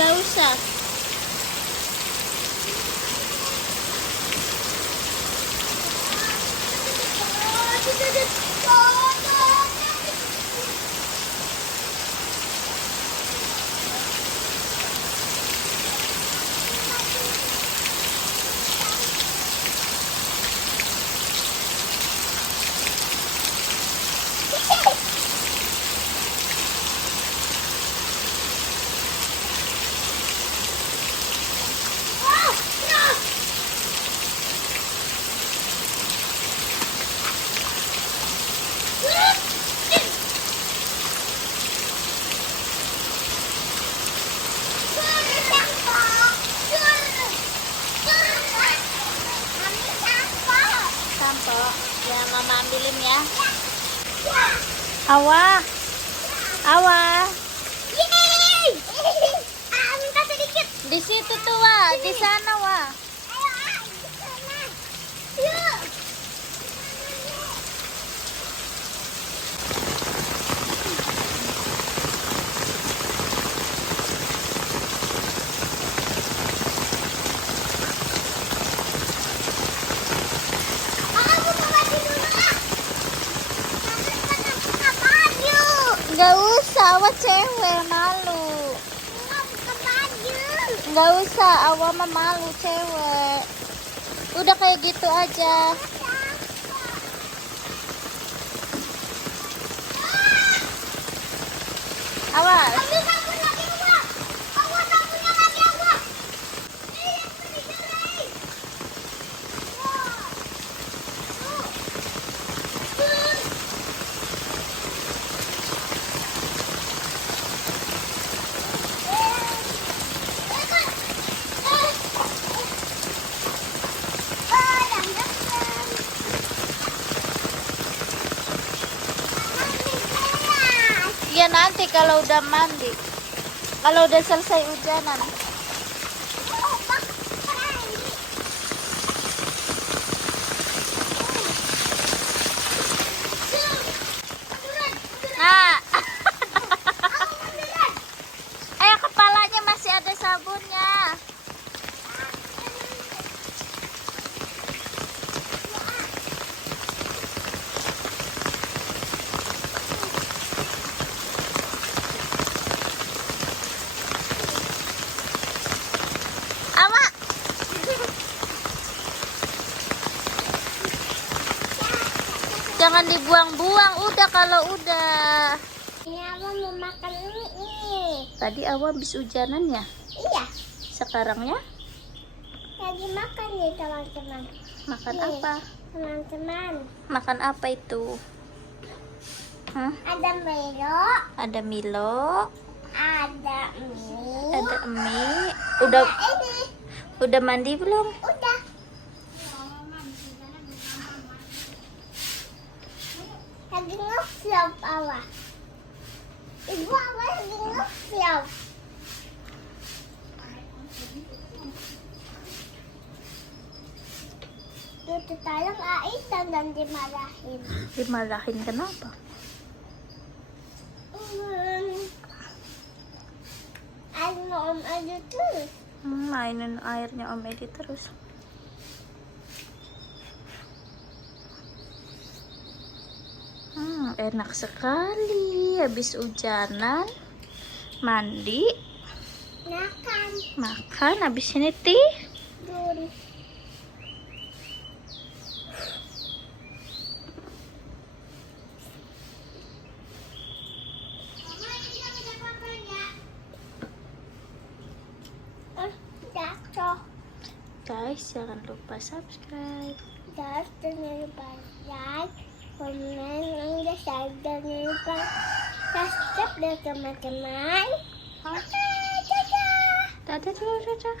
Gak usah. Sampo, ya mama ambilin ya. Awa, Awa. Minta sedikit. Di situ tuh Wa, di sana Wa. Ayo, di sana. Yuk. Nggak usah, Awa cewek malu. Nggak usah, Awa mah malu cewek. Udah kayak gitu aja. Awas. Ya nanti kalau udah mandi, kalau udah selesai hujanan. Nah, kepalanya masih ada sabunnya. Awa. Jangan dibuang-buang, udah kalau udah. Ini Awa mau makan ini. Tadi Awa habis hujanan ya? Iya, Sekarang ya? lagi makan nih teman-teman. Makan Nih, apa? teman-teman. Makan apa itu? Hah? Ada Milo, Ada Milo, ada mie, ada mie. Udah ini. udah mandi belum? Udah. Lagi nge-vlog Awa. Ibu Awa lagi nge-vlog. Tutup talang aitan dan dimarahin. Dimarahin kenapa? Ayo Om aja terus. Mainin airnya Om Edi terus. Enak sekali. Habis hujanan, mandi, makan. Habis ini Duri. Jatuh. guys, jangan lupa subscribe. Jangan lupa like, komen, dan share. Jangan lupa subscribe ya teman-teman. Oke, dadah. Dadah.